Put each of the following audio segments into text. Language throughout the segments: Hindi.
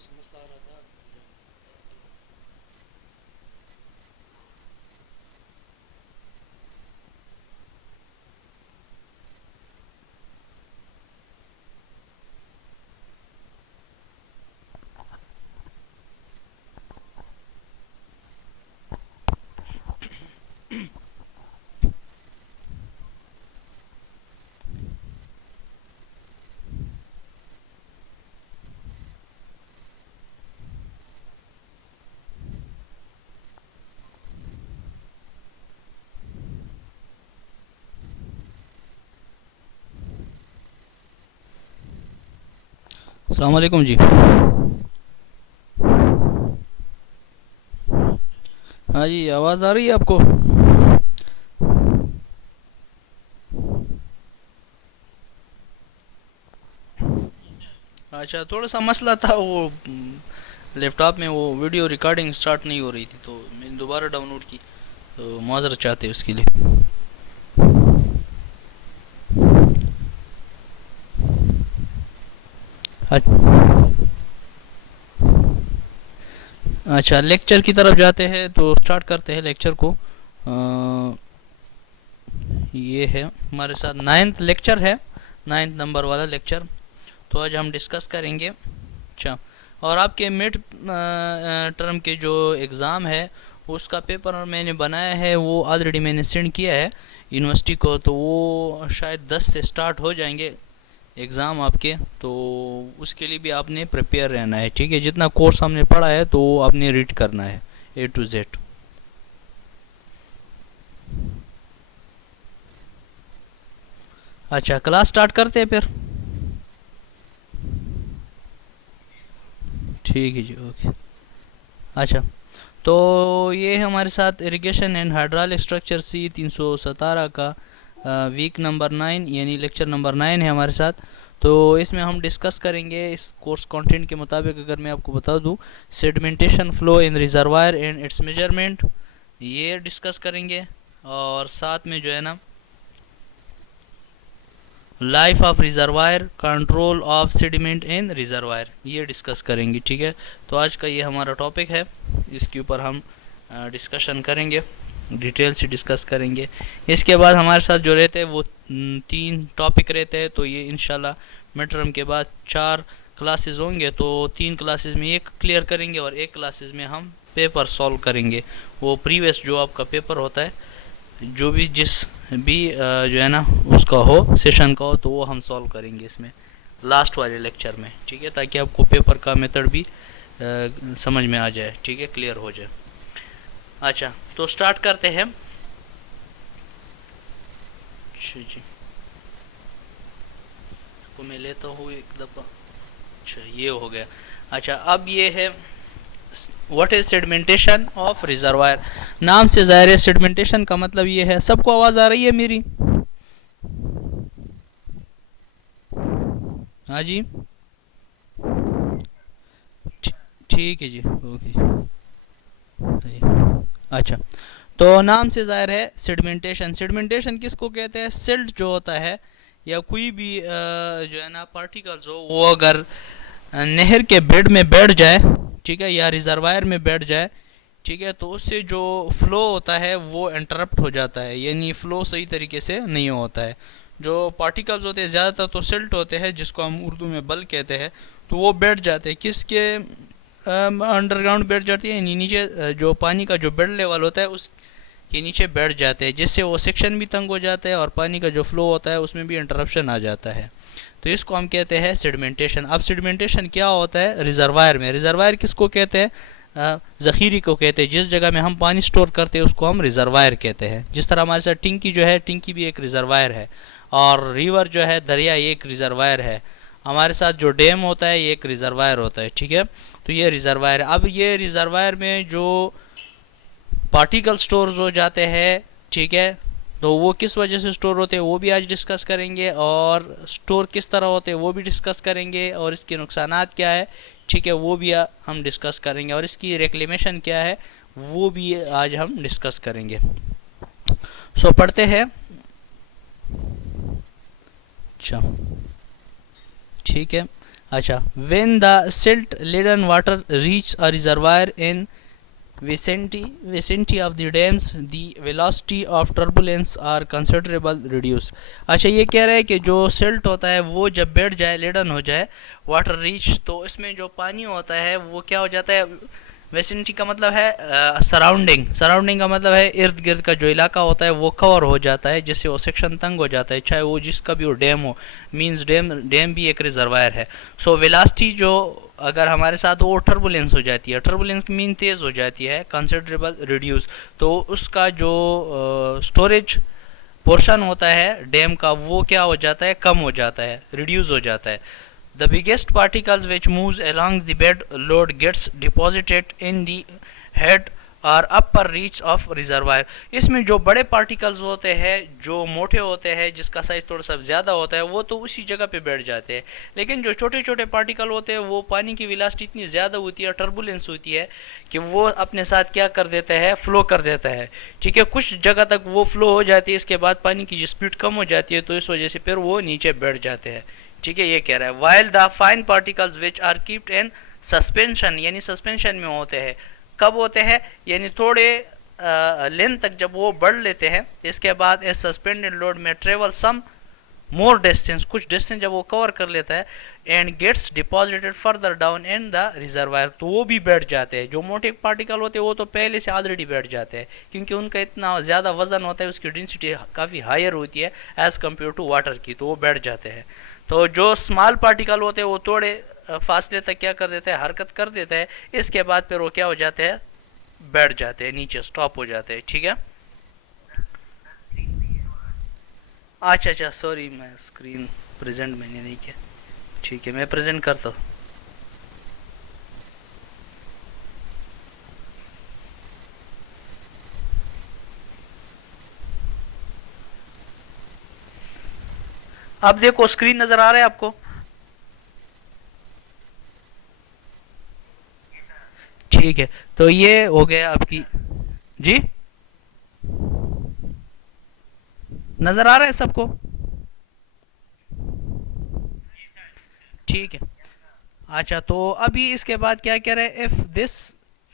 सा मसला आ रहा था। अस्सलाम वालेकुम जी। हाँ जी, आवाज़ आ रही है आपको? अच्छा, थोड़ा सा मसला था वो लैपटॉप में वो वीडियो रिकॉर्डिंग स्टार्ट नहीं हो रही थी, तो मैंने दोबारा डाउनलोड की। तो माजरत चाहते हैं उसके लिए। अच्छा, लेक्चर की तरफ जाते हैं तो स्टार्ट करते हैं लेक्चर को। ये है हमारे साथ नाइन्थ लेक्चर है, नाइन्थ नंबर वाला लेक्चर। तो आज हम डिस्कस करेंगे। अच्छा, और आपके मिड टर्म के जो एग्ज़ाम है उसका पेपर मैंने बनाया है, वो ऑलरेडी मैंने सेंड किया है यूनिवर्सिटी को। तो वो शायद 10 से स्टार्ट हो जाएंगे एग्ज़ाम आपके। तो उसके लिए भी आपने प्रिपेयर रहना है, ठीक है। जितना कोर्स हमने पढ़ा है तो वो आपने रीड करना है ए टू जेड। अच्छा, क्लास स्टार्ट करते हैं फिर। ठीक है जी, ओके। अच्छा, तो ये है हमारे साथ इरिगेशन एंड हाइड्रोलिक स्ट्रक्चर सी 317 का वीक नंबर 9 यानी लेक्चर नंबर 9 है हमारे साथ। तो इसमें हम डिस्कस करेंगे इस कोर्स कंटेंट के मुताबिक। अगर मैं आपको बता दूं, sedimentation flow in reservoir and it's measurement, ये डिस्कस करेंगे। और साथ में जो है ना, life of reservoir, control of sediment in reservoir, ये डिस्कस करेंगे, ठीक है। तो आज का ये हमारा टॉपिक है, इसके ऊपर हम डिस्कशन करेंगे, डिटेल से डिस्कस करेंगे। इसके बाद हमारे साथ जो रहते हैं वो 3 टॉपिक रहते हैं। तो ये इंशाल्लाह मिड टर्म के बाद 4 क्लासेस होंगे। तो 3 क्लासेस में एक क्लियर करेंगे और एक क्लासेस में हम पेपर सॉल्व करेंगे। वो प्रीवियस जो आपका पेपर होता है, जो भी जिस भी जो है ना उसका हो, सेशन का हो, तो वो हम सॉल्व करेंगे इसमें लास्ट वाले लेक्चर में, ठीक है। ताकि आपको पेपर का मेथड भी समझ में आ जाए, ठीक है, क्लियर हो जाए। अच्छा, तो स्टार्ट करते हैं। अच्छा जी, को मैं लेता हूँ एक दफ़ा। अच्छा, ये हो गया। अच्छा, अब ये है what is sedimentation of reservoir. नाम से ज़ाहिर है सेडिमेंटेशन का मतलब ये है। सबको आवाज़ आ रही है मेरी? हाँ जी, ठीक है जी, ओके। अच्छा, तो नाम से ज़ाहिर है सेडिमेंटेशन। सेडिमेंटेशन किसको कहते हैं? सिल्ट जो होता है या कोई भी जो है ना पार्टिकल्स हो, वो अगर नहर के बेड में बैठ जाए, ठीक है, या रिजर्वायर में बैठ जाए, ठीक है, तो उससे जो फ्लो होता है वो इंटरप्ट हो जाता है, यानी फ्लो सही तरीके से नहीं होता है। जो पार्टिकल्स होते हैं ज़्यादातर तो सिल्ट होते हैं, जिसको हम उर्दू में बल कहते हैं। तो वो बैठ जाते हैं किसके अंडरग्राउंड बैठ जाती है, यानी नीचे जो पानी का जो बेड लेवल होता है उस के नीचे बैठ जाते हैं, जिससे वो सेक्शन भी तंग हो जाता है और पानी का जो फ्लो होता है उसमें भी इंटरप्शन आ जाता है। तो इसको हम कहते हैं सेडिमेंटेशन। अब सेडिमेंटेशन क्या होता है रिजर्वायर में? रिजर्वायर किसको कहते हैं? ज़ख़ीरे को कहते हैं। जिस जगह में हम पानी स्टोर करते हैं उसको हम रिजर्वायर कहते हैं। जिस तरह हमारे साथ टिंकी जो है, टिंकी भी एक रिजर्वायर है। और रिवर जो है, दरिया, ये एक रिजर्वायर है। हमारे साथ जो डैम होता है ये एक रिजर्वायर होता है, ठीक है। तो ये रिजर्वायर है। अब ये रिजर्वायर में जो पार्टिकल स्टोर हो जाते हैं, ठीक है, तो वो किस वजह से स्टोर होते हैं वो भी आज डिस्कस करेंगे। और स्टोर किस तरह होते हैं वो भी डिस्कस करेंगे। और इसके नुकसानात क्या है, ठीक है, वो भी हम डिस्कस करेंगे। और इसकी रिक्लेमेशन क्या है वो भी आज हम डिस्कस करेंगे। सो पढ़ते हैं। अच्छा, ठीक है। अच्छा, when the silt laden water reach a reservoir in vicinity of the dams, the velocity of turbulence are considerable reduce। अच्छा, ये कह रहा है कि जो सिल्ट होता है वो जब बैठ जाए, लेडन हो जाए, वाटर रीच, तो इसमें जो पानी होता है वो क्या हो जाता है, वेसिनिटी का मतलब है सराउंडिंग, सराउंडिंग का मतलब है इर्द गिर्द का जो इलाका होता है वो कवर हो जाता है, जिससे वो सेक्शन तंग हो जाता है, चाहे वो जिसका भी वो डैम हो, मींस डैम डैम भी एक रिजर्वायर है। सो वेलासिटी जो अगर हमारे साथ वो टर्बुलेंस हो जाती है, टर्बुलेंस मीन तेज़ हो जाती है, कंसिडरेबल रिड्यूस, तो उसका जो स्टोरेज पोर्शन होता है डैम का वो क्या हो जाता है, कम हो जाता है, रिड्यूस हो जाता है। The biggest particles which moves along the bed load gets deposited in the head और upper reach of reservoir। इसमें जो बड़े पार्टिकल्स होते हैं, जो मोटे होते हैं, जिसका साइज थोड़ा सा ज़्यादा होता है, वो तो उसी जगह पे बैठ जाते हैं, लेकिन जो छोटे छोटे पार्टिकल होते हैं वो पानी की वेलोसिटी इतनी ज़्यादा होती है, टर्बुलेंस होती है, कि वो अपने साथ क्या कर देता है, फ्लो कर देता है। ठीक है, कुछ जगह तक वो फ्लो हो जाती है, इसके बाद पानी की स्पीड कम हो जाती है, तो इस वजह से फिर वो नीचे बैठ जाते हैं। ठीक है, ये कह रहा है while the fine particles which are keeped in suspension, यानी सस्पेंशन में होते हैं, कब होते हैं, यानी थोड़े लेंथ तक जब वो बढ़ लेते हैं, इसके बाद ए सस्पेंडेड लोड में ट्रेवल सम मोर डिस्टेंस, कुछ डिस्टेंस जब वो कवर कर लेता है, and gets deposited further down in the reservoir, तो वो भी बैठ जाते हैं। जो मोटे पार्टिकल होते हैं वो तो पहले से ऑलरेडी बैठ जाते हैं, क्योंकि उनका इतना ज़्यादा वजन होता है, उसकी डेंसिटी काफ़ी हायर होती है एज़ कम्पेयर टू वाटर की, तो वो बैठ जाते हैं। तो जो स्मॉल पार्टिकल होते हैं वो थोड़े फासले तक क्या कर देते हैं, हरकत कर देते हैं, इसके बाद फिर वो क्या हो जाते हैं, बैठ जाते हैं, नीचे स्टॉप हो जाते हैं। ठीक है, अच्छा अच्छा, सॉरी, मैं स्क्रीन प्रेजेंट मैंने नहीं किया। ठीक है, मैं प्रेजेंट करता हूँ। अब देखो, स्क्रीन नजर आ रहा है आपको? ठीक है, तो ये हो गया आपकी, जी नजर आ रहा है सबको? ठीक है, अच्छा, तो अभी इसके बाद क्या कह रहे हैं, if this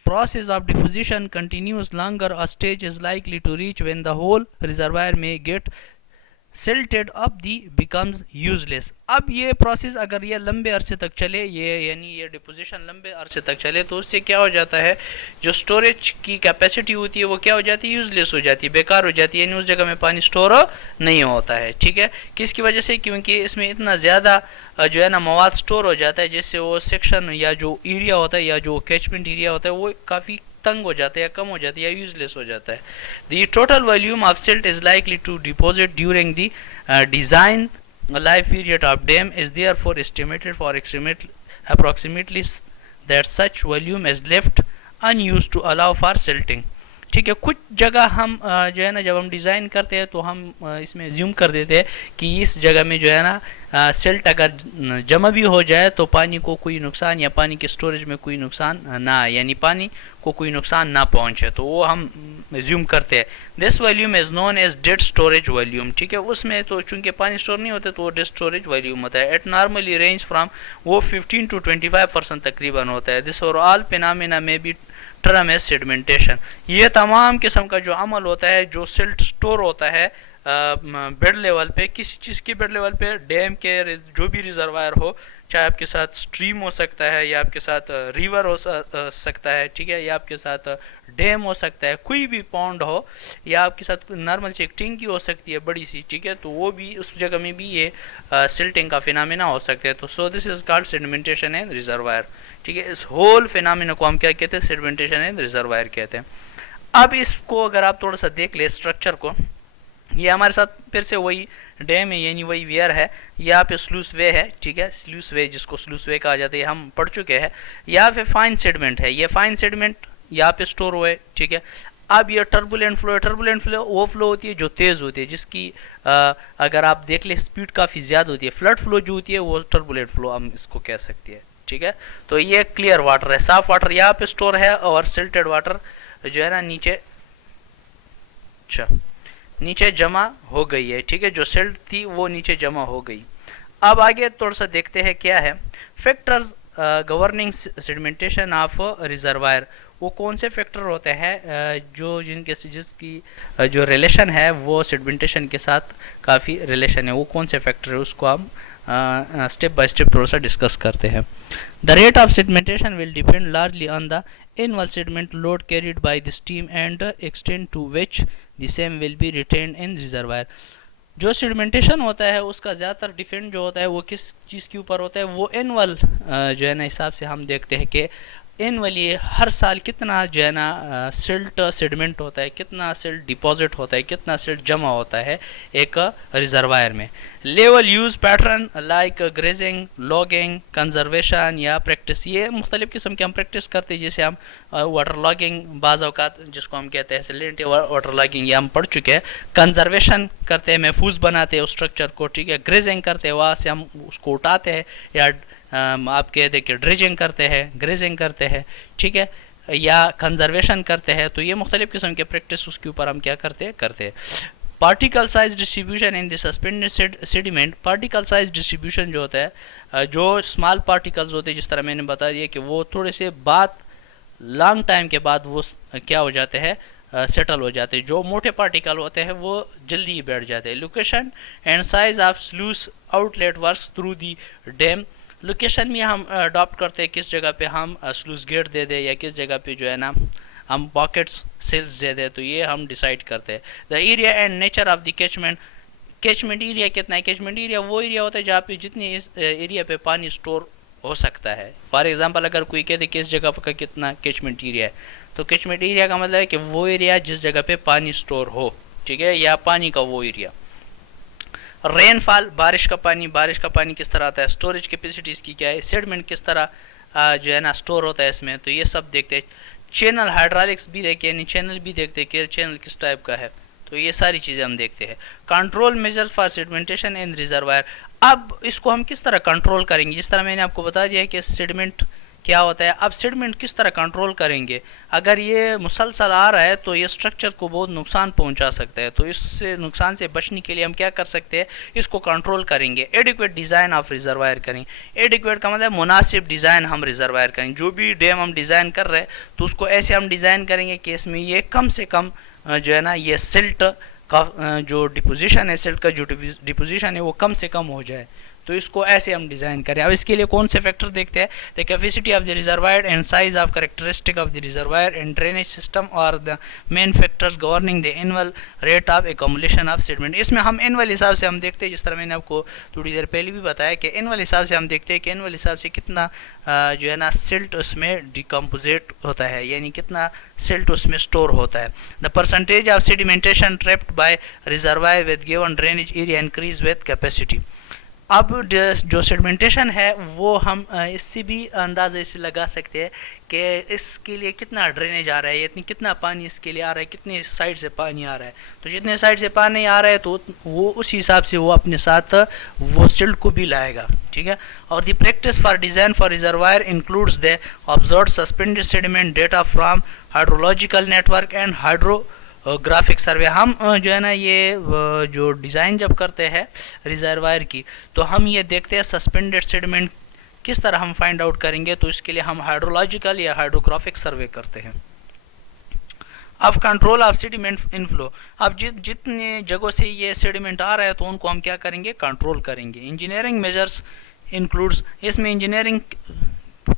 process of diffusion continues longer, a stage is likely to reach when the whole reservoir may get silted up the becomes useless. अब ये प्रोसेस अगर ये लंबे अरसे तक चले, ये यानी ये डिपोजिशन लंबे अरसे तक चले, तो उससे क्या हो जाता है, जो स्टोरेज की कैपेसिटी होती है वो क्या हो जाती है, यूजलेस हो जाती है, बेकार हो जाती है, यानी उस जगह में पानी स्टोर नहीं होता है। ठीक है, किसकी वजह से, क्योंकि इसमें इतना ज़्यादा जो है ना मवाद स्टोर हो जाता है, जिससे वो सेक्शन या जो एरिया होता है या जो कैचमेंट एरिया होता है वो काफ़ी तंग हो जाता है या कम हो जाता है या यूजलेस हो जाता है। The total volume of silt is likely to deposit during the design life period of dam is therefore estimated for approximately that such volume is left unused to allow for silting। ठीक है, कुछ जगह हम जो है ना जब हम डिज़ाइन करते हैं तो हम इसमें ज्यूम कर देते हैं कि इस जगह में जो है ना सिल्ट अगर जमा भी हो जाए तो पानी को कोई नुकसान या पानी के स्टोरेज में कोई नुकसान ना, यानी पानी को कोई नुकसान ना पहुंचे, तो वो हम ज्यूम करते हैं। This volume is known as dead storage volume. ठीक है, उसमें तो चूंकि पानी स्टोर नहीं होते तो वो डेड स्टोरेज वॉल्यूम होता है। इट नॉर्मली रेंज फ्राम वो 15 to 25% तकरीबन होता है। दिस और ऑल फिनोमेना में भी टर्म है सेडिमेंटेशन। ये तमाम किस्म का जो अमल होता है, जो सिल्ट स्टोर होता है बेड लेवल पे, किसी चीज़ के बेड लेवल पे, डैम के जो भी रिजर्वायर हो, चाहे आपके साथ स्ट्रीम हो सकता है या आपके साथ रिवर हो सकता है, ठीक है, या आपके साथ डैम हो सकता है, कोई भी पॉन्ड हो, या आपके साथ नॉर्मल से एक टैंकी हो सकती है बड़ी सी, ठीक है, तो वो भी उस जगह में भी ये सिल्टिंग का फिनोमेना हो सकता है। तो so this is called sedimentation in reservoir. ठीक है, इस होल फिनोमेना को हम क्या कहते हैं, सेडिमेंटेशन इन रिजर्वायर कहते हैं। अब इसको अगर आप थोड़ा सा देख ले स्ट्रक्चर को, ये हमारे साथ फिर से वही डैम है, यानी वही वेयर है, यहाँ पे स्लूस वे है, ठीक है, स्लूस वे जिसको स्लूस वे कहा जाता है हम पढ़ चुके हैं। यहाँ पे फाइन सेडिमेंट है, ये फाइन सेडिमेंट यहाँ पे स्टोर हुए, ठीक है। अब ये टर्बुलेंट फ्लो है, टर्बुलेंट फ्लो वो फ्लो होती है जो तेज़ होती है, जिसकी अगर आप देख ले स्पीड काफ़ी ज़्यादा होती है। फ्लड फ्लो जो होती है वो टर्बुलेंट फ्लो हम इसको कह सकते हैं, ठीक है। तो ये क्लियर वाटर है, साफ वाटर यहाँ पे स्टोर है, और सिल्टेड वाटर जो है ना नीचे, अच्छा, नीचे जमा हो गई है, ठीक है, जो सिल्ट थी वो नीचे जमा हो गई। अब आगे थोड़ा सा देखते हैं क्या है factors governing sedimentation of reservoir. वो कौन से फैक्टर होते हैं जो जिसकी जो रिलेशन है वो सेडिमेंटेशन के साथ काफ़ी रिलेशन है, वो कौन से फैक्टर है उसको हम स्टेप बाय स्टेप थोड़ा सा डिस्कस करते हैं। The rate of sedimentation will depend largely on the annual sediment load carried by the stream and the extent to which the same will be retained in reservoir। जो सेडिमेंटेशन होता है उसका ज़्यादातर डिपेंड जो होता है वो किस चीज़ के ऊपर होता है, वो एनुअल जो है ना हिसाब से हम देखते हैं कि एनुअली हर साल कितना जो है ना सिल्ट सेडिमेंट होता है, कितना सिल्ट डिपॉजिट होता है, कितना सिल्ट जमा होता है एक रिजर्वायर में। Level use pattern like grazing, logging, conservation या प्रैक्टिस, ये मुख्तलिफ़ किस्म के हम प्रैक्टिस करते हैं। जैसे हम वाटर लॉगिंग बाज़ औक़ात जिसको हम कहते हैं सैलिनिटी वाटर लॉगिंग, ये हम पढ़ चुके हैं। कंजर्वेशन करते हैं, महफूज बनाते हैं उस स्ट्रक्चर को, ठीक है। ग्रेजिंग करते हैं, वहाँ से हम उसको उठाते हैं, या आप कह दें कि ड्रिजिंग करते हैं, ग्रेजिंग करते हैं, ठीक है, या कंजर्वेशन करते हैं। तो ये मुख्तलिफ़ किस्म के प्रैक्टिस उसके ऊपर हम क्या करते हैं। Particle size distribution in the suspended sediment, particle size distribution जो होता है, जो स्मॉल पार्टिकल्स होते हैं, जिस तरह मैंने बता दिया कि वो थोड़े से बाद लॉन्ग टाइम के बाद वो क्या हो जाते हैं, सेटल हो जाते हैं। जो मोटे पार्टिकल होते हैं वो जल्दी ही बैठ जाते हैं। Location and size of sluice outlet works through the dam, location में हम अडॉप्ट करते हैं किस जगह पे हम स्लूस गेट दे दें या किस जगह पे जो है ना हम पॉकेट्स सेल्स दे दें, तो ये हम डिसाइड करते हैं। The area and nature of the catchment, catchment area कितना है। कैचमेंट एरिया वो एरिया होता है जहाँ पे जितनी इस एरिया पे पानी स्टोर हो सकता है। फॉर एग्जांपल अगर कोई कहते कि इस जगह का कितना कैचमेंट एरिया है, तो कैचमेंट एरिया का मतलब है कि वो एरिया जिस जगह पे पानी स्टोर हो, ठीक है, या पानी का वो एरिया। रेनफॉल, बारिश का पानी किस तरह आता है, स्टोरेज कैपेसिटी इसकी क्या है, सेडिमेंट किस तरह जो है ना स्टोर होता है इसमें, तो ये सब देखते हैं। चैनल हाइड्रोलिक्स भी देखते हैं, चैनल भी देखते हैं कि चैनल किस टाइप का है, तो ये सारी चीज़ें हम देखते हैं। Control measure for sedimentation in reservoir, अब इसको हम किस तरह कंट्रोल करेंगे, जिस तरह मैंने आपको बता दिया कि सेडिमेंट क्या होता है। अब सेडिमेंट किस तरह कंट्रोल करेंगे, अगर ये मुसलसल आ रहा है तो ये स्ट्रक्चर को बहुत नुकसान पहुंचा सकता है, तो इससे नुकसान से बचने के लिए हम क्या कर सकते हैं, इसको कंट्रोल करेंगे। एडिक्वेट डिज़ाइन ऑफ रिजर्वायर करेंगे। एडिक्वेट का मतलब मुनासिब डिज़ाइन हम रिजर्वायर करेंगे। जो भी डैम हम डिज़ाइन कर रहे हैं तो उसको ऐसे हम डिज़ाइन करेंगे कि इसमें ये कम से कम जो है ना ये सिल्ट का जो डिपोजिशन है, सिल्ट का जो डिपोजिशन है वो कम से कम हो जाए, तो इसको ऐसे हम डिज़ाइन करें। अब इसके लिए कौन से फैक्टर देखते हैं, the capacity of the reservoir and size of characteristic of the reservoir and drainage system और the main factors governing the annual rate of accumulation of sediment. इसमें हम एनुअल हिसाब से हम देखते हैं, जिस तरह मैंने आपको थोड़ी देर पहले भी बताया कि एनुअल हिसाब से हम देखते हैं कि एनुअल हिसाब से कितना जो है ना सिल्ट उसमें डिकम्पोजिट होता है, यानी कितना सिल्ट उसमें स्टोर होता है। The percentage of sedimentation trapped bye reservoir with given drainage area increase with capacity. अब जो सेडिमेंटेशन है वो हम इससे भी अंदाज़ा इससे लगा सकते हैं कि इसके लिए कितना ड्रेनेज आ रहा है, इतनी कितना पानी इसके लिए आ रहा है, कितने साइड से पानी आ रहा है। तो जितने साइड से पानी आ रहा है तो वो उस हिसाब से वो अपने साथ वो सिल्ट को भी लाएगा, ठीक है। और the practice for design for reservoir includes the observed suspended sediment data from hydrological network and hydrographic survey. हम जो है ना ये जो डिज़ाइन जब करते हैं रिजर्वायर की, तो हम ये देखते हैं सस्पेंडेड सेडिमेंट किस तरह हम फाइंड आउट करेंगे, तो इसके लिए हम हाइड्रोलॉजिकल या हाइड्रोग्राफिक सर्वे करते हैं। अब कंट्रोल ऑफ सेडिमेंट इनफ्लो, अब जितने जगहों से ये सेडिमेंट आ रहा है तो उनको हम क्या करेंगे, कंट्रोल करेंगे। इंजीनियरिंग मेजर्स इंक्लूड्स, इसमें इंजीनियरिंग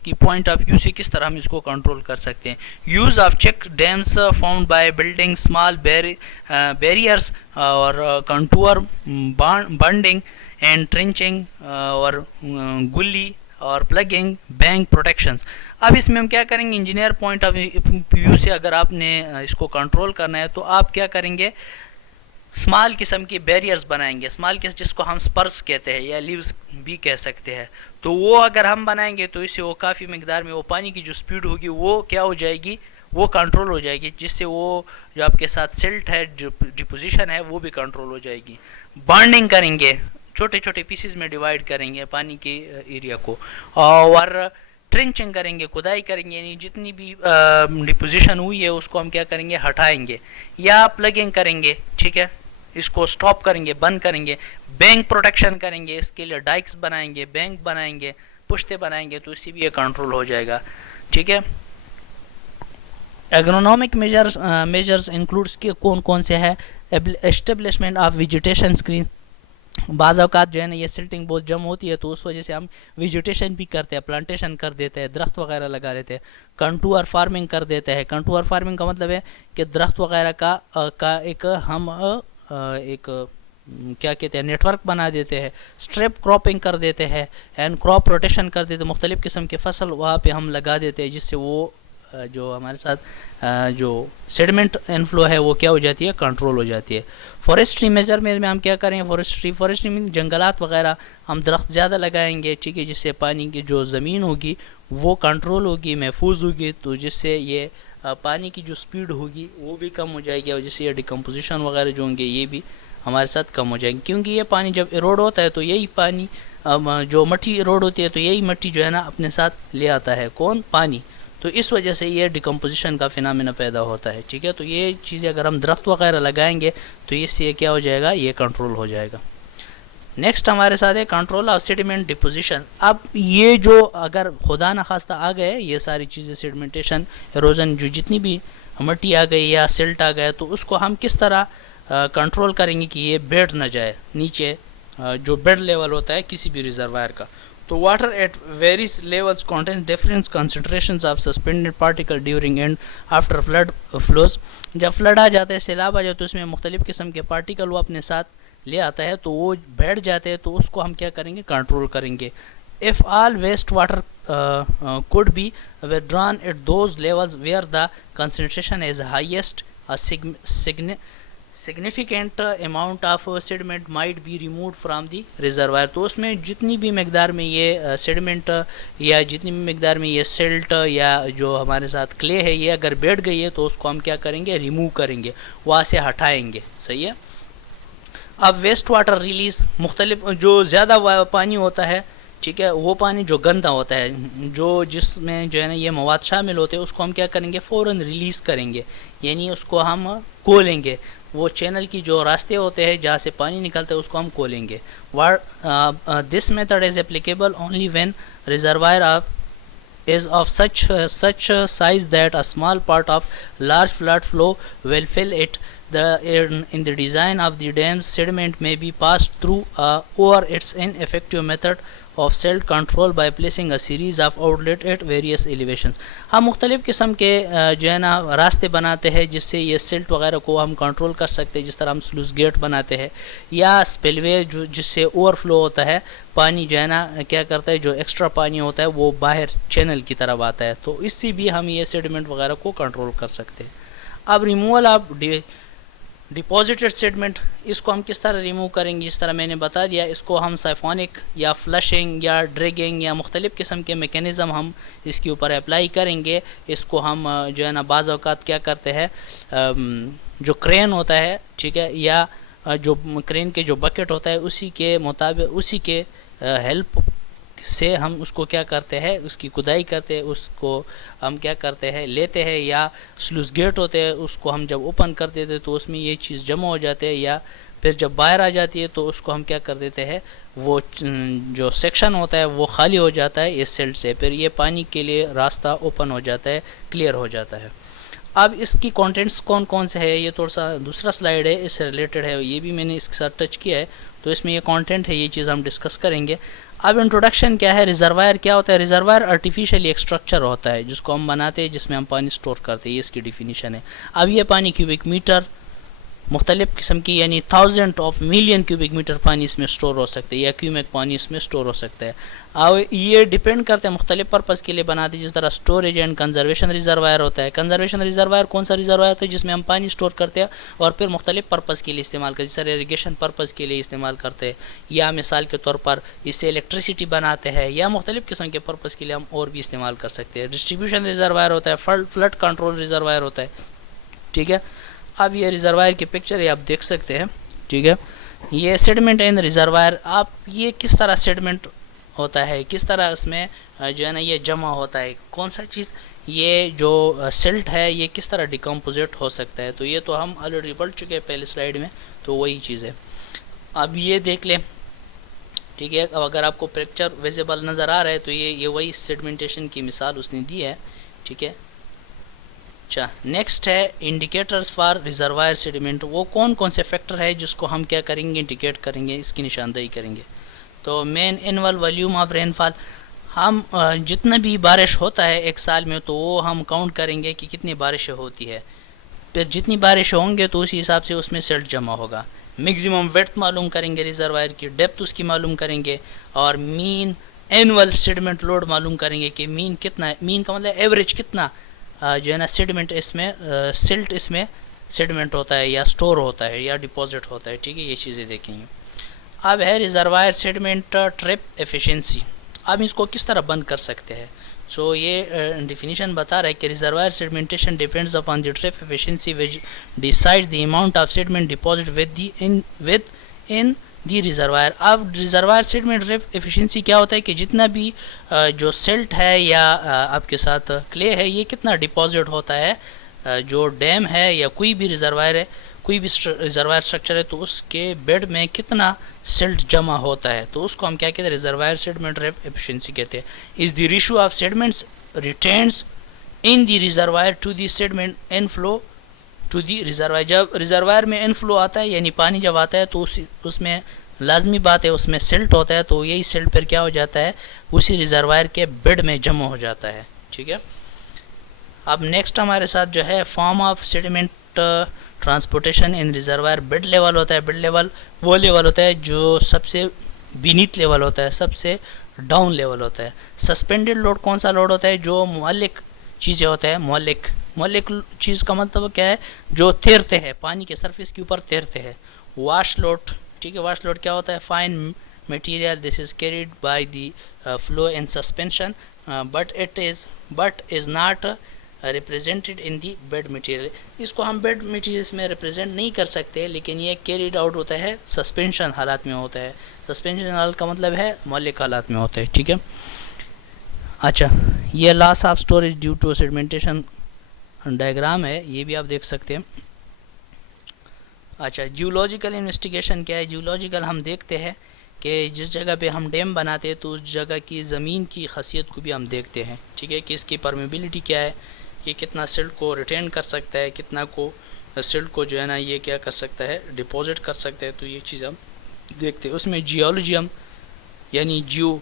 की पॉइंट ऑफ व्यू से किस तरह हम इसको कंट्रोल कर सकते हैं। Use of check dams found by building small barriers और कंटूर बॉन्डिंग एंड ट्रेंचिंग और गुल्ली और प्लगिंग बैंक प्रोटेक्शंस। अब इसमें हम क्या करेंगे, इंजीनियर पॉइंट ऑफ व्यू से अगर आपने इसको कंट्रोल करना है तो आप क्या करेंगे, स्मॉल किस्म की बैरियर्स बनाएंगे। स्मॉल किस्म जिसको हम स्पर्स कहते हैं या लीव्स भी कह सकते हैं, तो वो अगर हम बनाएंगे तो इससे वो काफ़ी मिकदार में वो पानी की जो स्पीड होगी वो क्या हो जाएगी, वो कंट्रोल हो जाएगी, जिससे वो जो आपके साथ सिल्ट है डिपोजिशन है वो भी कंट्रोल हो जाएगी। बॉन्डिंग करेंगे, छोटे छोटे पीसेस में डिवाइड करेंगे पानी के एरिया को, और ट्रेंचिंग करेंगे, खुदाई करेंगे, यानी जितनी भी डिपोजिशन हुई है उसको हम क्या करेंगे, हटाएंगे, या प्लगिंग करेंगे, ठीक है। इसको स्टॉप करेंगे, बंद करेंगे, बैंक प्रोटेक्शन करेंगे, इसके लिए डाइक्स बनाएंगे, बैंक बनाएंगे, पुश्ते बनाएंगे, तो इससे भी ये कंट्रोल हो जाएगा। ठीक है। एग्रोनॉमिक मेजर्स इंक्लूड्स के कौन कौन से है? एस्टेब्लिशमेंट ऑफ वेजिटेशन स्क्रीन, बाज़ औक़ात जो है ना ये सिल्टिंग बहुत जम होती है तो उस वजह से हम वेजिटेशन भी करते हैं, प्लांटेशन कर देते हैं, दरख्त वगैरह लगा लेते हैं। कंटूर फार्मिंग कर देते हैं। कंटूर फार्मिंग का मतलब है कि दरख्त वगैरह का एक हम एक क्या कहते हैं नेटवर्क बना देते हैं। स्ट्रिप क्रॉपिंग कर देते हैं एंड क्रॉप रोटेशन कर देते हैं, मुख्तलिफ़ किस्म के फसल वहाँ पे हम लगा देते हैं, जिससे वो जो हमारे साथ जो सेडिमेंट इनफ्लो है वो क्या हो जाती है, कंट्रोल हो जाती है। फॉरेस्ट्री मेजर में हम क्या करेंगे, फॉरेस्ट्री में जंगलात वगैरह हम दरख्त ज़्यादा लगाएंगे, ठीक है, जिससे पानी की जो ज़मीन होगी वो कंट्रोल होगी, महफूज होगी, तो जिससे ये पानी की जो स्पीड होगी वो भी कम हो जाएगी और जिससे ये डिकम्पोजिशन वगैरह जो होंगे ये भी हमारे साथ कम हो जाएंगे। क्योंकि ये पानी जब इरोड होता है तो यही पानी जो मट्टी इरोड होती है तो यही मट्टी जो है ना अपने साथ ले आता है, कौन, पानी। तो इस वजह से ये डिकम्पोजिशन का फिनोमेना पैदा होता है। ठीक है, तो ये चीज़ें अगर हम दरख्त वगैरह लगाएंगे तो इससे क्या हो जाएगा, ये कंट्रोल हो जाएगा। नेक्स्ट हमारे साथ है कंट्रोल ऑफ सेडिमेंट डिपोजिशन। अब ये जो अगर खुदा न खास्ता आ गए ये सारी चीज़ें, सेडिमेंटेशन, एरोजन, जो जितनी भी मट्टी आ गई या सिल्ट आ गया, तो उसको हम किस तरह कंट्रोल करेंगे कि ये बैठ ना जाए नीचे, जो बेड लेवल होता है किसी भी रिजर्वायर का। तो water at various levels contain different concentrations of suspended particle during and after flood flows. जब फ्लड आ जाता है, सैलाब आ जाता है, तो उसमें मुख्तलिफ़ किस्म के पार्टिकल वो अपने साथ ले आता है, तो वो बैठ जाते हैं, तो उसको हम क्या करेंगे, कंट्रोल करेंगे। If all waste water could be withdrawn at those levels where the concentration is highest, a significant amount of sediment might be removed from the reservoir। तो उसमें जितनी भी मकदार में ये सेडिमेंट या जितनी भी मकदार में ये सिल्ट या जो हमारे साथ क्ले है ये अगर बैठ गई है तो उसको हम क्या करेंगे, रिमूव करेंगे, वहाँ से हटाएंगे। सही है। अब वेस्ट वाटर रिलीज़, मुख्तलिफ जो ज़्यादा पानी होता है, ठीक है, वो पानी जो गंदा होता है, जो जिसमें जो है ना ये मवाद शामिल होते हैं, उसको हम क्या करेंगे, फ़ौरन रिलीज़ करेंगे, यानी उसको हम खोलेंगे। वो चैनल की जो रास्ते होते हैं जहाँ से पानी निकलता है उसको हम खोलेंगे। This method is applicable only when reservoir of is of such size that a small part of large flood flow will fill it. In the design of the dams, sediment may be passed through or its ineffective method of silt control by placing a series of outlet at various elevations। हम मुख्तलिफ़ किस्म के जो है ना रास्ते बनाते हैं जिससे ये सिल्ट वगैरह को हम कंट्रोल कर सकते हैं, जिस तरह हम स्लूस गेट बनाते हैं या स्पिलवे जो जिससे ओवरफ्लो होता है, पानी जो है ना क्या करता है, जो एक्स्ट्रा पानी होता है वो बाहर चैनल की तरफ आता है, तो इससे भी हम ये सेडिमेंट वगैरह को कंट्रोल कर सकते हैं। अब रिमूवल ऑफ डिपॉजिटेड सेडिमेंट, इसको हम किस तरह रिमूव करेंगे, जिस तरह मैंने बता दिया, इसको हम साइफोनिक या फ्लशिंग या ड्रैगिंग या मुख्तलिफ़ किस्म के मेकेनिज़म हम इसके ऊपर अप्लाई करेंगे। इसको हम जो है ना बाज़ औक़ात क्या करते हैं, जो क्रेन होता है, ठीक है, या जो क्रेन के जो बकेट होता है उसी के मुताबिक, उसी के हेल्प से हम उसको क्या करते हैं, उसकी खुदाई करते हैं, उसको हम क्या करते हैं, लेते हैं, या स्लूस गेट होते हैं उसको हम जब ओपन कर देते हैं तो उसमें ये चीज़ जमा हो जाते हैं, या फिर जब बाहर आ जाती है तो उसको हम क्या कर देते हैं, वो जो सेक्शन होता है वो खाली हो जाता है इस सिल्ट से, फिर ये पानी के लिए रास्ता ओपन हो जाता है, क्लियर हो जाता है। अब इसकी कंटेंट्स कौन कौन से है, ये थोड़ा सा दूसरा स्लाइड है, इससे रिलेटेड है, ये भी मैंने इसके साथ टच किया है, तो इसमें ये कंटेंट है, ये चीज़ हम डिस्कस करेंगे। अब इंट्रोडक्शन क्या है, रिजर्वायर क्या होता है। रिजर्वायर आर्टिफिशियली एक स्ट्रक्चर होता है जिसको हम बनाते हैं, जिसमें हम पानी स्टोर करते हैं, ये इसकी डिफिनीशन है। अब ये पानी क्यूबिक मीटर मुख्तलिफ़ किस्म की, यानी 1000 ऑफ मिलियन क्यूबिक मीटर पानी इसमें स्टोर हो सकते हैं, या क्यूबिक पानी इसमें स्टोर हो सकता है। और ये डिपेंड करते हैं मुख्तलिफ़ पर्पज़ के लिए बनाते हैं, जिस तरह स्टोरेज एंड कंजर्वेशन रिजर्वायर होता है। कंजर्वेशन रिजर्वायर कौन सा रिजर्वायर होता है, जिसमें हम पानी स्टोर करते हैं और फिर मुख्तलिफ़ पर्पज़ के लिए इस्तेमाल करते हैं, जैसे इरीगेशन पर्पज़ के लिए इस्तेमाल करते हैं, या मिसाल के तौर पर इससे इलेक्ट्रिसिटी बनाते हैं, या मुख्तलिफ़ किस्म के पर्पज़ के लिए हम और भी इस्तेमाल कर सकते हैं। डिस्ट्रीब्यूशन रिजर्वायर होता है, फ्लड कंट्रोल रिजर्वायर होता है, ठीक है। अब ये रिजर्वायर की पिक्चर है, आप देख सकते हैं, ठीक है। ये सेडिमेंट इन रिजर्वायर, आप ये किस तरह सेडिमेंट होता है, किस तरह इसमें जो है ना ये जमा होता है, कौन सा चीज़, ये जो सिल्ट है ये किस तरह डिकम्पोजिट हो सकता है, तो ये तो हम ऑलरेडी पढ़ चुके हैं पहले स्लाइड में, तो वही चीज़ है। अब ये देख लें, ठीक है। अब अगर आपको पिक्चर विजिबल नज़र आ रहा है तो ये वही सेडिमेंटेशन की मिसाल उसने दी है, ठीक है। अच्छा, नेक्स्ट है इंडिकेटर्स फॉर रिजर्वायर सेडिमेंट। वो कौन कौन से फैक्टर है जिसको हम क्या करेंगे, इंडिकेट करेंगे, इसकी निशानदेही करेंगे। तो main annual volume of rainfall, हम जितना भी बारिश होता है एक साल में तो वो हम काउंट करेंगे कि कितनी बारिश होती है, फिर जितनी बारिश होंगे तो उसी हिसाब से उसमें सिल्ट जमा होगा। मैक्सिमम वेट मालूम करेंगे, रिजर्वायर की डेप्थ उसकी मालूम करेंगे, और मीन एनुअल सेडिमेंट लोड मालूम करेंगे कि मीन कितना है, मीन का मतलब एवरेज कितना जो है ना सेडिमेंट इसमें सिल्ट इसमें सेडिमेंट होता है या स्टोर होता है या डिपॉजिट होता है, ठीक है। ये चीज़ें देखेंगे। अब है रिजर्वायर सेडिमेंट ट्रैप एफिशिएंसी। अब इसको किस तरह बंद कर सकते हैं। सो ये डिफिनीशन बता रहा है कि reservoir sedimentation depends upon the trap efficiency which decides the amount of sediment deposit with in the reservoir. अब रिजर्वायर सेडिमेंट ट्रैप एफिशिएंसी क्या होता है कि जितना भी जो सिल्ट है या आपके साथ क्ले है, ये कितना डिपॉजिट होता है जो डैम है या कोई भी रिजर्वायर है, कोई भी रिजर्वायर स्ट्रक्चर है, तो उसके बेड में कितना सिल्ट जमा होता है, तो उसको हम क्या कहते हैं, रिजर्वायर सेडिमेंट ट्रैप एफिशिएंसी कहते हैं। Is the ratio of sediments retains in the reservoir to the sediment inflow to the reservoir. जब रिजर्वायर में इनफ्लो आता है यानी पानी जब आता है तो उसमें लाजमी बात है उसमें सिल्ट होता है, तो यही सिल्ट फिर क्या हो जाता है, उसी रिजर्वायर के बेड में जमा हो जाता है, ठीक है। अब नेक्स्ट हमारे साथ जो है form of sediment transportation in reservoir. Bed level होता है, बेड लेवल वो लेवल होता है जो सबसे बीनीथ लेवल होता है, सबसे डाउन लेवल होता है। सस्पेंडेड लोड कौन सा लोड होता है, जो मुअल्लिक चीज़ें होता है, मुअल्लिक चीज़ का मतलब क्या है, जो तैरते हैं पानी के सरफेस के ऊपर तैरते हैं। वाश लोड, ठीक है। वाश लोड क्या होता है, fine material, this is carried by the flow in suspension but is not represented in the bed material. इसको हम बेड मटेरियल्स में रिप्रेजेंट नहीं कर सकते, लेकिन ये कैरिड आउट होता है सस्पेंशन हालात में होता है। सस्पेंशन हालत का मतलब है मौलिक हालात में होता है, ठीक है। अच्छा, ये loss of storage due to sedimentation diagram है, ये भी आप देख सकते हैं। अच्छा, जियोलॉजिकल इन्वेस्टिगेशन क्या है। जियोलॉजिकल हम देखते हैं कि जिस जगह पे हम डैम बनाते हैं तो उस जगह की ज़मीन की खासियत को भी हम देखते हैं, ठीक है, कि इसकी परमेबिलिटी क्या है, ये कितना सिल्ट को रिटेन कर सकता है, कितना को सिल्ट को जो है ना ये क्या कर सकता है, डिपॉजिट कर सकता है, तो ये चीज़ हम देखते हैं। उसमें जियोलॉजी हम यानी जियो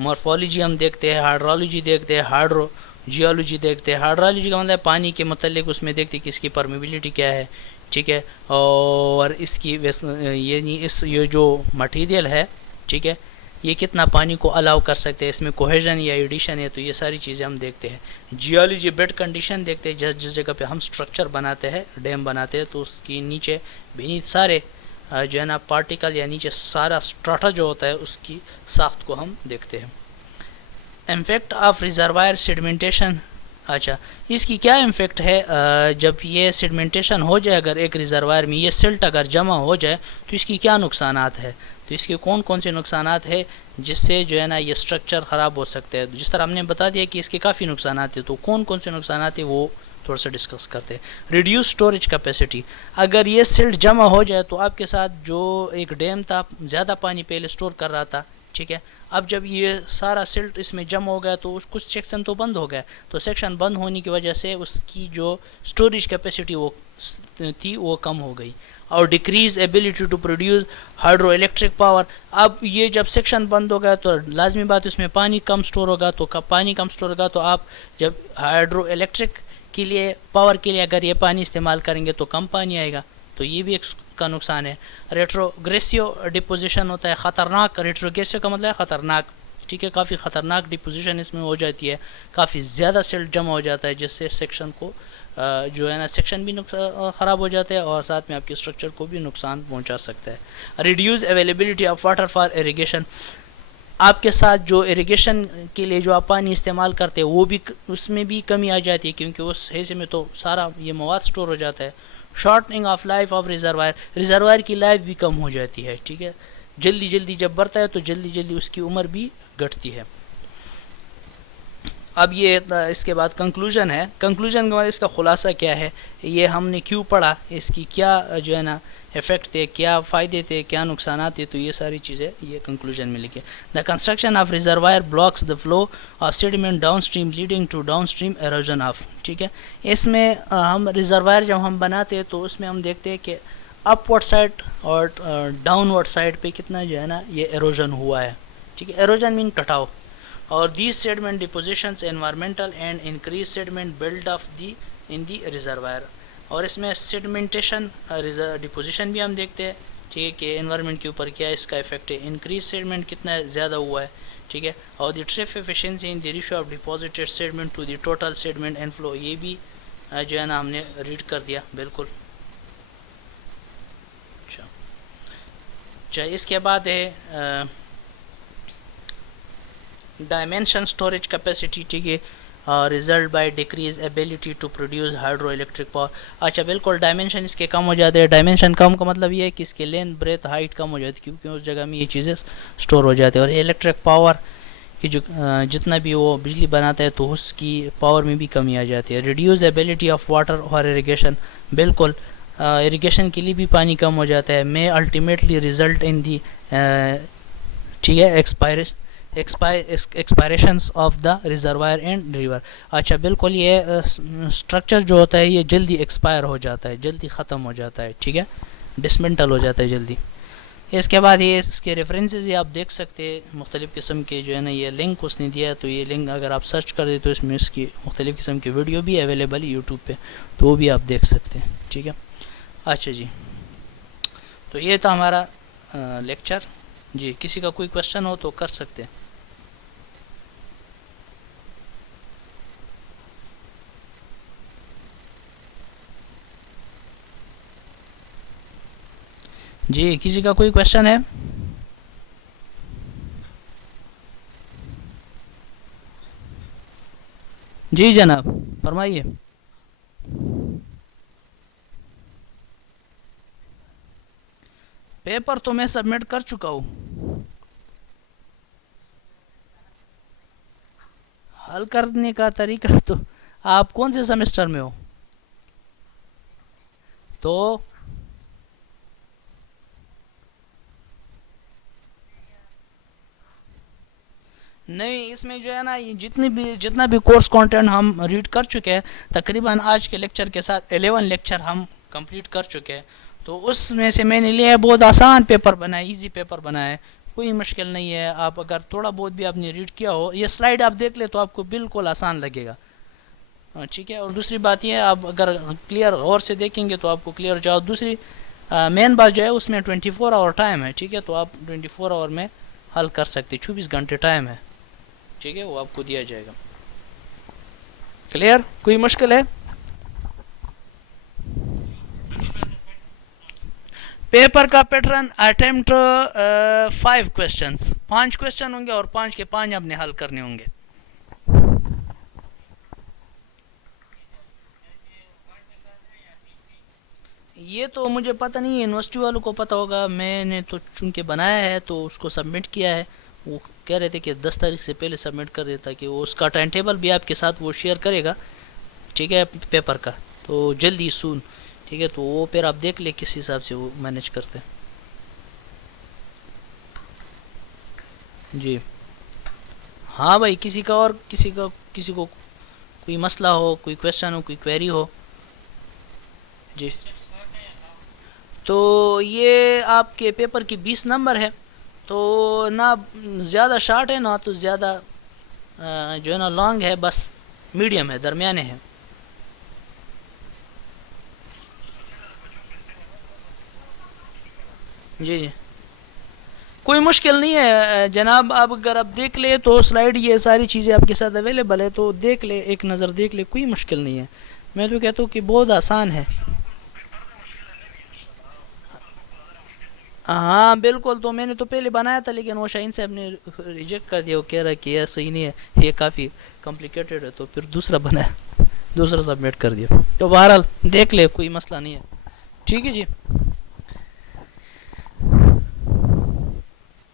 मॉर्फोलॉजी हम देखते हैं, हाइड्रोलॉजी देखते हैं, हाइड्रो जियोलॉजी देखते हैं। हाइड्रोलॉजी का मतलब पानी के मतलब उसमें देखते हैं कि इसकी परमेबिलिटी क्या है, ठीक है, और इसकी ये जो मटेरियल है, ठीक है, ये कितना पानी को अलाउ कर सकते हैं, इसमें कोहेजन या एडिशन है, तो ये सारी चीज़ें हम देखते हैं। जियोलॉजी बेड कंडीशन देखते हैं, जिस जगह पे हम स्ट्रक्चर बनाते हैं, डैम बनाते हैं, तो उसकी नीचे बीनीथ सारे जो है ना पार्टिकल या नीचे सारा स्ट्राटा जो होता है उसकी साख्त को हम देखते हैं। Impact of reservoir sedimentation. अच्छा, इसकी क्या इम्फेक्ट है, जब ये सेडिमेंटेशन हो जाए, अगर एक रिजर्वायर में ये सिल्ट अगर जमा हो जाए तो इसकी क्या नुकसानात है, तो इसके कौन कौन से नुकसानात है जिससे जो है ना ये स्ट्रक्चर ख़राब हो सकते हैं। जिस तरह हमने बता दिया कि इसके काफ़ी नुकसानात है, तो कौन कौन से नुकसानात है वो थोड़ा सा डिस्कस करते हैं। Reduce storage capacity. अगर ये सिल्ट जमा हो जाए तो आपके साथ जो एक डैम था, ज़्यादा पानी पहले स्टोर कर रहा था, ठीक है, अब जब ये सारा सिल्ट इसमें जमा हो गया तो कुछ सेक्शन तो बंद हो गया, तो सेक्शन बंद होने की वजह से उसकी जो स्टोरेज कैपेसिटी वो थी वो कम हो गई। और decrease ability to produce hydro electric power. अब ये जब सेक्शन बंद हो गया तो लाजमी बात उसमें पानी कम स्टोर होगा, तो पानी कम स्टोर होगा तो आप जब हाइड्रो इलेक्ट्रिक के लिए पावर के लिए अगर ये पानी इस्तेमाल करेंगे तो कम पानी आएगा, तो ये भी एक का नुकसान है। रेट्रोग्रेसिव डिपोजिशन होता है, ख़तरनाक। रेट्रोग्रेसिव का मतलब है ख़तरनाक, ठीक है, काफ़ी ख़तरनाक डिपोजिशन इसमें हो जाती है, काफ़ी ज़्यादा सिल्ट जमा हो जाता है, जिससे सेक्शन को जो है ना सेक्शन भी ख़राब हो जाता है और साथ में आपके स्ट्रक्चर को भी नुकसान पहुंचा सकता है। Reduce availability of water for irrigation. आपके साथ जो इरिगेशन के लिए जो आप पानी इस्तेमाल करते हैं वो भी उसमें भी कमी आ जाती है, क्योंकि उस हिस्से में तो सारा ये मवाद स्टोर हो जाता है। Shortening of life of reservoir. Reservoir की लाइफ भी कम हो जाती है, ठीक है, जल्दी जल्दी जब बढ़ता है तो जल्दी जल्दी उसकी उम्र भी घटती है। अब ये इसके बाद कंक्लूजन है। कंक्लूजन के बाद इसका खुलासा क्या है, ये हमने क्यों पढ़ा, इसकी क्या जो है ना इफ़ेक्ट थे, क्या फ़ायदे थे, क्या नुकसान थे, तो ये सारी चीज़ें ये कंक्लूजन में लिखे। The construction of reservoir blocks the flow of sediment downstream leading to downstream erosion of. ठीक है, इसमें हम रिजर्वायर जब हम बनाते हैं तो उसमें हम देखते हैं कि अपवर्ड साइड और डाउनवर्ड साइड पे कितना जो है ना ये एरोजन हुआ है। ठीक है, एरोजन मीन कटाव। और these sediment depositions environmental and increase sediment build of the in the reservoir. और इसमें सेडिमेंटेशन डिपोजिशन भी हम देखते हैं। ठीक है, कि एनवायरनमेंट के ऊपर क्या इसका इफेक्ट है, इंक्रीज सेडिमेंट कितना ज़्यादा हुआ है। ठीक है, और the trap efficiency in the ratio of deposited sediment to the total sediment inflow, ये भी जो है ना हमने रीड कर दिया बिल्कुल। अच्छा, इसके बाद है डायमेंशन स्टोरेज कैपेसिटी। ठीक है, result by decrease ability to produce hydro electric power. अच्छा बिल्कुल, डायमेंशन इसके कम हो जाते हैं। डायमेंशन कम का मतलब ये है कि इसके लेंथ ब्रेथ हाइट कम हो जाती है, क्योंकि उस जगह में ये चीज़ें स्टोर हो जाती है। और इलेक्ट्रिक पावर की जो जितना भी वो बिजली बनाता है तो उसकी पावर में भी कमी आ जाती है। रिड्यूस एबिलिटी ऑफ वाटर और इरीगेशन, बिल्कुल इरीगेशन के लिए भी पानी कम हो जाता है। मे अल्टीमेटली रिजल्ट इन दी, ठीक है, expirations of the reservoir and river. अच्छा बिल्कुल, ये स्ट्रक्चर जो होता है ये जल्दी एक्सपायर हो जाता है, जल्दी ख़त्म हो जाता है। ठीक है, डिसमेंटल हो जाता है जल्दी। इसके बाद ये इसके रेफरेंसेस ये आप देख सकते हैं, मुख्तलिफ़ किस्म के जो है ना ये लिंक उसने दिया है। तो ये लिंक अगर आप सर्च कर दे तो इसमें इसकी मुख्तलिफ़ किस्म की वीडियो भी अवेलेबल है यूट्यूब पे, तो वो भी आप देख सकते हैं। ठीक है, अच्छा जी, तो ये था हमारा लेक्चर जी। किसी का कोई क्वेश्चन हो तो कर सकते हैं। जी, किसी का कोई क्वेश्चन है? जी जनाब, फरमाइए। पेपर तो मैं सबमिट कर चुका हूँ। हल करने का तरीका तो, आप कौन से सेमेस्टर में हो? तो नहीं, इसमें जो है ना ये जितना भी कोर्स कंटेंट हम रीड कर चुके हैं, तकरीबन आज के लेक्चर के साथ 11 लेक्चर हम कंप्लीट कर चुके हैं। तो उसमें से मैंने लिया बहुत आसान पेपर बनाए, इजी पेपर बनाए, कोई मुश्किल नहीं है। आप अगर थोड़ा बहुत भी आपने रीड किया हो, ये स्लाइड आप देख ले तो आपको बिल्कुल आसान लगेगा। ठीक है, और दूसरी बात यह है, आप अगर क्लियर गौर से देखेंगे तो आपको क्लियर हो जाओ। दूसरी मेन बात जो है उसमें 24 आवर टाइम है। ठीक है, तो आप 24 आवर में हल कर सकते, 24 घंटे टाइम है। ठीक है, वो आपको दिया जाएगा। क्लियर, कोई मुश्किल है? पेपर का पैटर्न अटेम्प्ट 5 क्वेश्चंस, 5 क्वेश्चन होंगे और 5 के 5 आपने हल करने होंगे। ये तो मुझे पता नहीं है, यूनिवर्सिटी वालों को पता होगा। मैंने तो चूंकि बनाया है तो उसको सबमिट किया है। वो कह रहे थे कि 10 तारीख से पहले सबमिट कर देता, कि वो उसका टाइम टेबल भी आपके साथ वो शेयर करेगा। ठीक है, पेपर का तो जल्दी सून। ठीक है, तो वो फिर आप देख ले किस हिसाब से वो मैनेज करते हैं। जी हाँ भाई, किसी को कोई मसला हो, कोई क्वेश्चन हो, कोई क्वेरी हो। जी, तो ये आपके पेपर की 20 नंबर है। तो ना ज़्यादा शार्ट है ना तो ज़्यादा जो है ना लॉन्ग है, बस मीडियम है, दरमियाने है। जी जी, कोई मुश्किल नहीं है जनाब। आप अगर आप देख ले तो स्लाइड ये सारी चीज़ें आपके साथ अवेलेबल है, तो देख ले, एक नज़र देख ले, कोई मुश्किल नहीं है। मैं तो कहता हूँ कि बहुत आसान है। हाँ बिल्कुल, तो मैंने तो पहले बनाया था लेकिन वो शाहीन साहब ने रिजेक्ट कर दिया। वो कह रहा है कि यह सही नहीं है, ये काफ़ी कॉम्प्लिकेटेड है, तो फिर दूसरा बनाया, दूसरा सबमिट कर दिया। तो बहरहाल देख ले, कोई मसला नहीं है। ठीक है जी,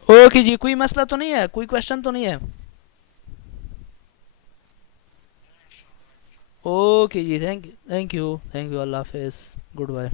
ओके जी, कोई मसला तो नहीं है, कोई क्वेश्चन तो नहीं है? ओके जी, थैंक यू, अल्लाह हाफिज़, गुड बाय।